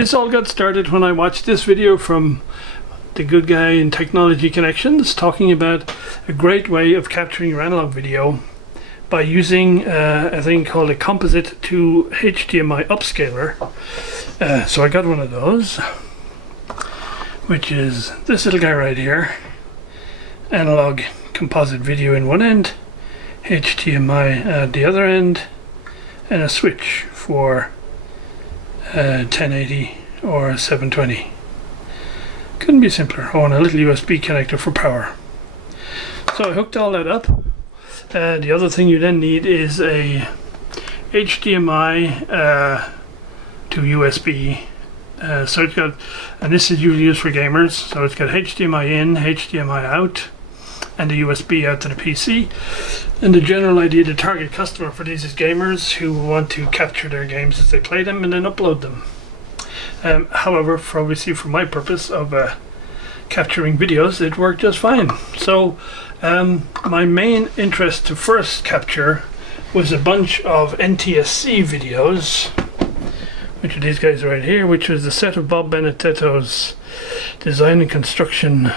This all got started when I watched this video from the good guy in Technology Connections talking about a great way of capturing your analog video by using a thing called a Composite to Hdmi upscaler. So I got one of those, which is this little guy right here. Analog composite video in one end, Hdmi at the other end, and a switch for 1080 or 720. Couldn't be simpler. Oh, and a little USB connector for power. So I hooked all that up. The other thing you then need is a HDMI to USB. So it's got, and this is usually used for gamers, so it's got HDMI in, HDMI out, and a USB out to the PC. And the general idea, the target customer for these is gamers who want to capture their games as they play them and then upload them. However, obviously for my purpose of capturing videos, it worked just fine. So my main interest to first capture was a bunch of NTSC videos, which are these guys right here, which was the set of Bob Benedetto's design and construction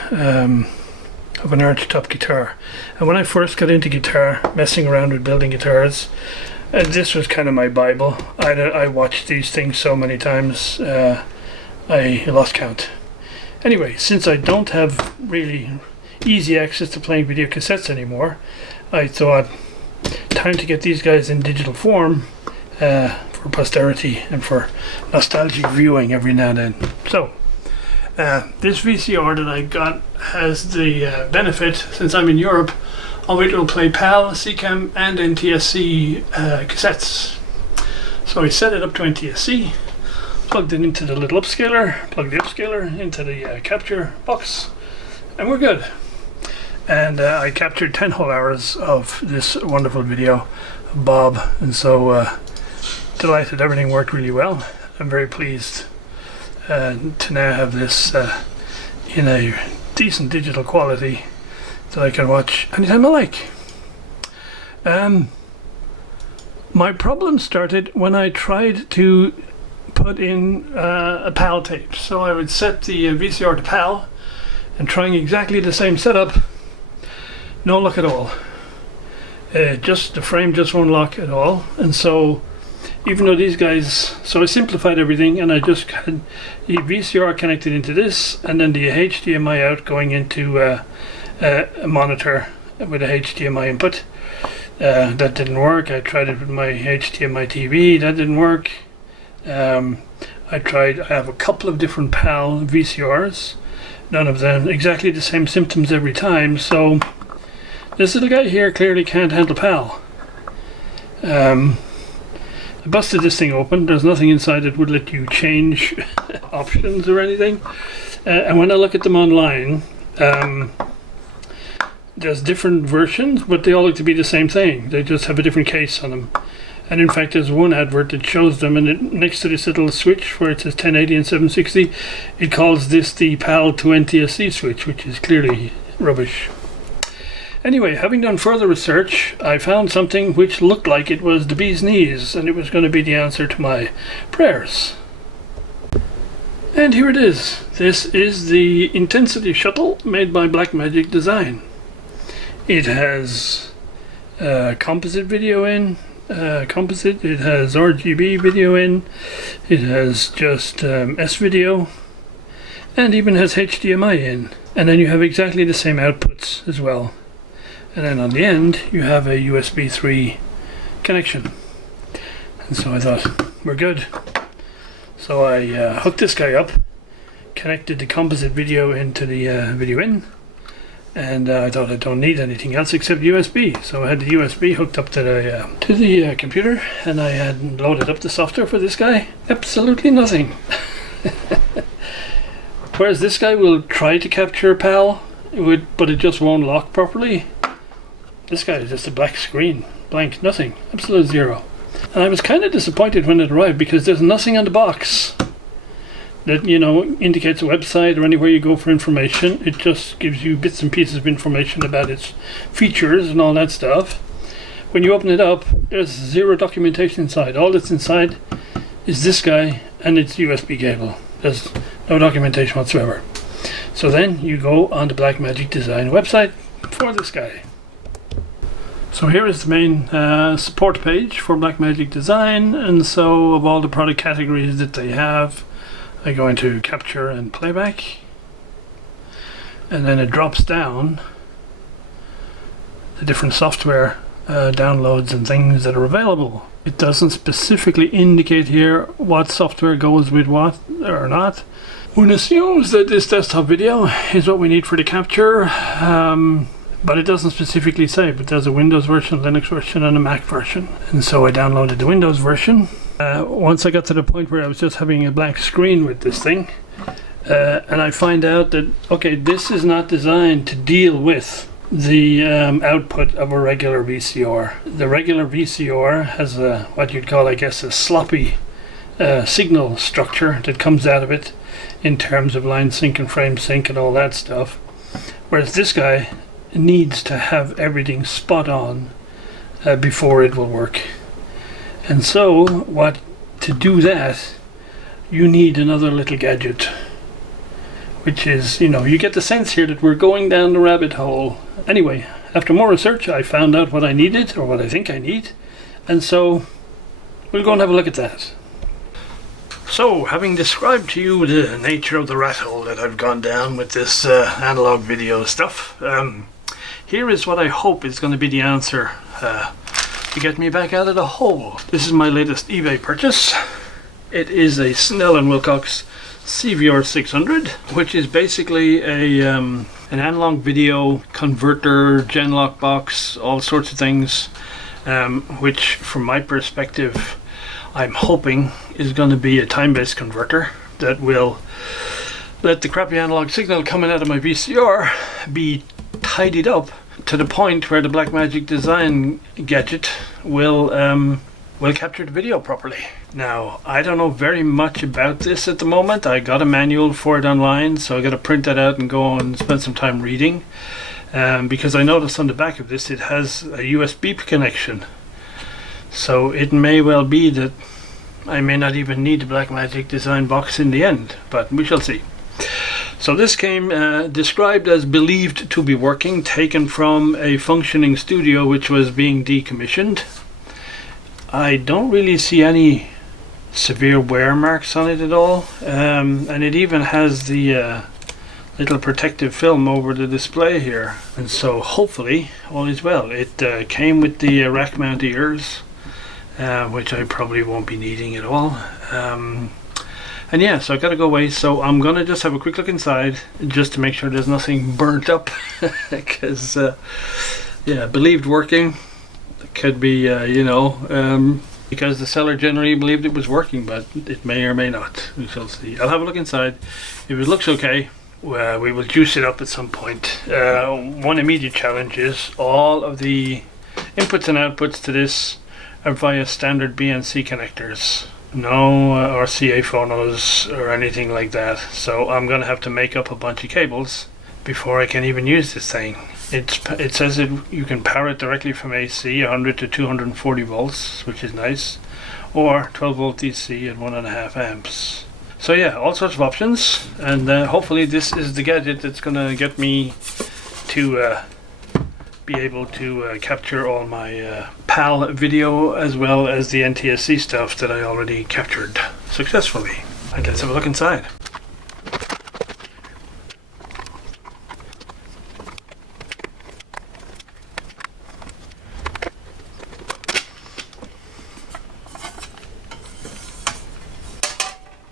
of an archtop guitar. And when I first got into guitar, messing around with building guitars, this was kind of my Bible. I watched these things so many times, I lost count. Anyway, since I don't have really easy access to playing video cassettes anymore, I thought time to get these guys in digital form for posterity and for nostalgic viewing every now and then. So this VCR that I got has the benefit, since I'm in Europe, of it will play PAL, CCAM and NTSC cassettes. So I set it up to NTSC, plugged it into the little upscaler, plugged the upscaler into the capture box, and we're good. And I captured 10 whole hours of this wonderful video of Bob, and so delighted everything worked really well. I'm very pleased to now have this in a decent digital quality that I can watch anytime I like. My problem started when I tried to put in a PAL tape. So I would set the VCR to PAL and trying exactly the same setup, no luck at all. Just the frame just won't lock at all. And so even though these guys, so I simplified everything and I just had the VCR connected into this and then the HDMI out going into a monitor with a HDMI input. That didn't work. I tried it with my HDMI TV, that didn't work. I have a couple of different PAL VCRs, none of them exactly the same symptoms every time, so this little guy here clearly can't handle PAL. I busted this thing open. There's nothing inside that would let you change options or anything, and when I look at them online, there's different versions, but they all look to be the same thing. They just have a different case on them. And in fact, there's one advert that shows them, and next to this little switch where it says 1080 and 760, it calls this the PAL to NTSC switch, which is clearly rubbish. Anyway, having done further research, I found something which looked like it was the bee's knees, and it was going to be the answer to my prayers. And here it is. This is the Intensity Shuttle made by Blackmagic Design. It has composite video in, composite, it has RGB video in, it has just S-video, and even has HDMI in. And then you have exactly the same outputs as well. And then on the end you have a USB 3 connection. And so I thought, we're good. So I hooked this guy up, connected the composite video into the video in, and I thought I don't need anything else except USB. So I had the USB hooked up to the computer, and I had loaded up the software for this guy. Absolutely nothing. Whereas this guy will try to capture PAL, but it just won't lock properly. This guy is just a black screen, blank, nothing, absolute zero. And I was kind of disappointed when it arrived because there's nothing on the box that, you know, indicates a website or anywhere you go for information. It just gives you bits and pieces of information about its features and all that stuff. When you open it up, there's zero documentation inside. All that's inside is this guy and it's USB cable. There's no documentation whatsoever. So then you go on the Blackmagic Design website for this guy. So here is the main support page for Blackmagic Design, and so of all the product categories that they have, I go into capture and playback, and then it drops down the different software downloads and things that are available. It doesn't specifically indicate here what software goes with what or not. One assumes that this desktop video is what we need for the capture, but it doesn't specifically say. But there's a Windows version, Linux version, and a Mac version. And so I downloaded the Windows version. Once I got to the point where I was just having a black screen with this thing, and I find out that, okay, this is not designed to deal with the output of a regular VCR. The regular VCR has a, what you'd call, I guess, a sloppy signal structure that comes out of it in terms of line sync and frame sync and all that stuff. Whereas this guy needs to have everything spot on before it will work. And so, to do that, you need another little gadget. Which is, you get the sense here that we're going down the rabbit hole. Anyway, after more research, I found out what I needed, or what I think I need, and so we'll go and have a look at that. So, having described to you the nature of the rat hole that I've gone down with this analog video stuff, here is what I hope is going to be the answer to get me back out of the hole. This is my latest eBay purchase. It is a Snell & Wilcox CVR 600, which is basically an analog video converter, Genlock box, all sorts of things, which from my perspective I'm hoping is going to be a time-based converter that will let the crappy analog signal coming out of my VCR be tidied up to the point where the Blackmagic Design gadget will capture the video properly. Now, I don't know very much about this at the moment. I got a manual for it online, so I got to print that out and go and spend some time reading. Because I noticed on the back of this it has a USB connection. So it may well be that I may not even need the Blackmagic Design box in the end, but we shall see. So this came described as believed to be working, taken from a functioning studio which was being decommissioned. I don't really see any severe wear marks on it at all, and it even has the little protective film over the display here, and so hopefully all is well. It came with the rack mount ears, which I probably won't be needing at all, and yeah, so I gotta go away, so I'm gonna just have a quick look inside just to make sure there's nothing burnt up because yeah, believed working. Could be, because the seller generally believed it was working, but it may or may not. We shall see. I'll have a look inside. If it looks okay, we will juice it up at some point. One immediate challenge is all of the inputs and outputs to this are via standard BNC connectors. No RCA phonos or anything like that. So I'm going to have to make up a bunch of cables before I can even use this thing. It says you can power it directly from AC, 100 to 240 volts, which is nice, or 12 volt DC at 1.5 amps. So yeah, all sorts of options, and hopefully this is the gadget that's going to get me to be able to capture all my PAL video as well as the NTSC stuff that I already captured successfully. And let's have a look inside.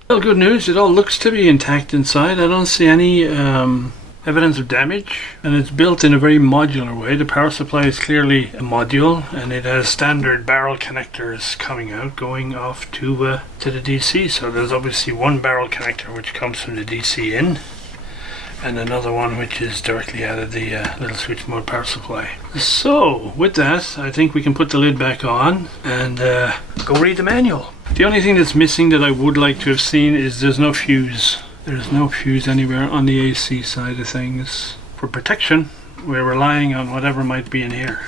Well, good news, it all looks to be intact inside. I don't see any evidence of damage, and it's built in a very modular way. The power supply is clearly a module, and it has standard barrel connectors coming out, going off to the DC. So there's obviously one barrel connector which comes from the DC in, and another one which is directly out of the little switch mode power supply. So with that, I think we can put the lid back on and go read the manual. The only thing that's missing that I would like to have seen is there's no fuse. There's no fuse anywhere on the AC side of things. For protection, we're relying on whatever might be in here.